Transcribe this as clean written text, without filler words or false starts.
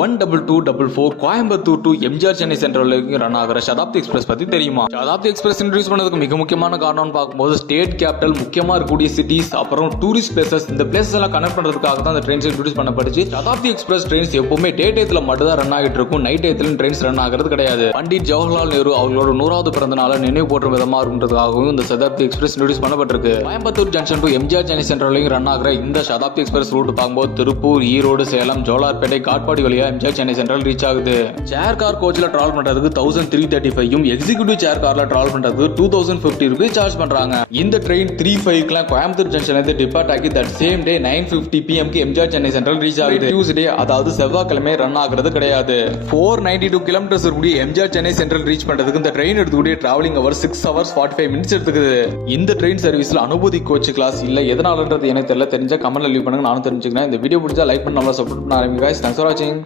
12244 Coimbatore to MGR Chennai central run ஆகிற Shatabdi express பத்தி தெரியுமா? சதாப்தி எக்ஸ்பிரஸ் இன்ட்ரோடியூஸ் பண்ணதுக்கு மிக முக்கியமான காரணம்னு பார்க்கும்போது ஸ்டேட் கேபிட்டல், முக்கியமா இருக்கக்கூடிய சிட்டிஸ், அப்புறம் டூரிஸ்ட் பிளேசஸ், இந்த பிளேசஸ் எல்லாம் கனெக்ட் பண்றதுக்காக தான் அந்த ட்ரெயின்ஸ் இன்ட்ரோடியூஸ் பண்ணப்படுச்சு. சதாப்தி எக்ஸ்பிரஸ் ட்ரெயின்ஸ் எப்பவுமே டே டயத்துல மட்டும் தான் ரன் ஆகிட்டு இருக்கும், நைட் டயத்துல ட்ரெயின்ஸ் ரன் ஆகிறது கிடையாது. பண்டிட் ஜவஹர்லால் நேரு அவங்களோட 100வது பிறந்த நாளை நினைவு போற்றும் விதமா இருக்குன்றதுக்காகவும் இந்த சதாப்தி எக்ஸ்பிரஸ் இன்ட்ரோடியூஸ் பண்ணப்பட்டிருக்கு. Coimbatore junction to MGR Chennai central run ஆகிற இந்த சதாப்தி எக்ஸ்பிரஸ் ரூட் பார்க்கும்போது திருப்பூர், ஈரோடு, சேலம், ஜோலார்பேட்டை, காட்பாடி வழியா எம்ஜிஆர் சென்னை சென்ட்ரல் ரீச் ஆகுது. சேர் கார் கோச்ல டிராவல் பண்றதுக்கு 1335 எக்ஸிகியூட்டிவ் சேர் கார்ல டிராவல் பண்றதுக்கு 2050 ரூபாய் சார்ஜ் பண்றாங்க. இந்த ட்ரெயின் 3:05 கோயம்புத்தூர் ஜங்ஷன்ல இருந்து டிபார்ட் ஆகி that same day 9:50 PM MGR Chennai central reach ஆகுது. டியூஸ்டே, அதாவது செவ்வாய்க்கிழமை ரன் ஆகிறது கிடையாது. 492 கிலோமீட்டர்ஸ் இருக்கக்கூடிய எம்ஜிஆர் சென்னை சென்ட்ரல் ரீச் பண்றதுக்கு இந்த ட்ரெயின் எடுத்துக்கூடிய டிராவலிங் அவர் 6 hours 45 minutes எடுத்துக்குது. இந்த ட்ரெயின் சர்வீஸ்ல அனுபூதி கோச் கிளாஸ் இல்ல, எதனாலன்றது எனக்கு தெரியல. தெரிஞ்ச கமெண்ட்ல லீவ் பண்ணுங்க, நானும் தெரிஞ்சுக்கிறேன். இந்த வீடியோ பிடிச்சா லைக் பண்ணி நல்லா சப்போர்ட் பண்ண ஆரம்பிங்க. Thanks for watching.